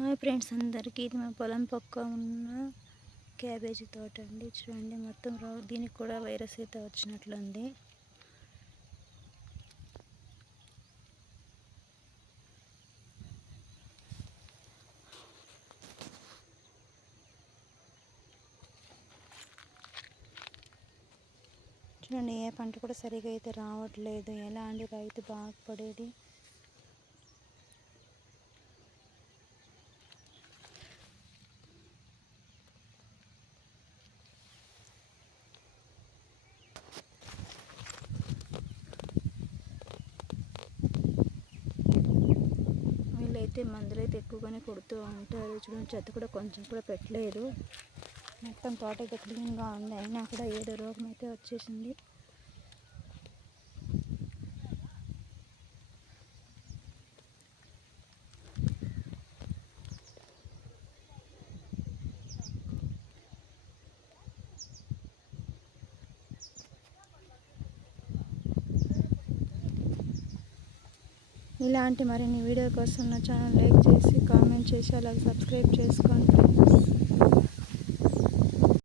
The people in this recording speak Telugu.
హాయ్ ఫ్రెండ్స్ అందరికీ, ఇది మా పొలం పక్క ఉన్న క్యాబేజీ తోట అండి. చూడండి, మొత్తం దీనికి కూడా వైరస్ అయితే వచ్చినట్లుంది. చూడండి, ఏ పంట కూడా సరిగా అయితే రావట్లేదు. ఎలా అండి రైతు బాగుపడేది? వీళ్ళైతే మందులు అయితే ఎక్కువగానే కొడుతూ ఉంటారు. చూడండి, చెత్త కూడా కొంచెం కూడా పెట్టలేదు. మొత్తం తోట అయితే క్లీన్గా ఉంది. అయినా కూడా ఏదో రోగం అయితే వచ్చేసింది. ఇలాంటి మరిన్ని వీడియో కోసం నా ఛానల్ లైక్ చేసి, కామెంట్ చేసి, అలాగే సబ్స్క్రైబ్ చేసుకోండి ఫ్రెండ్స్.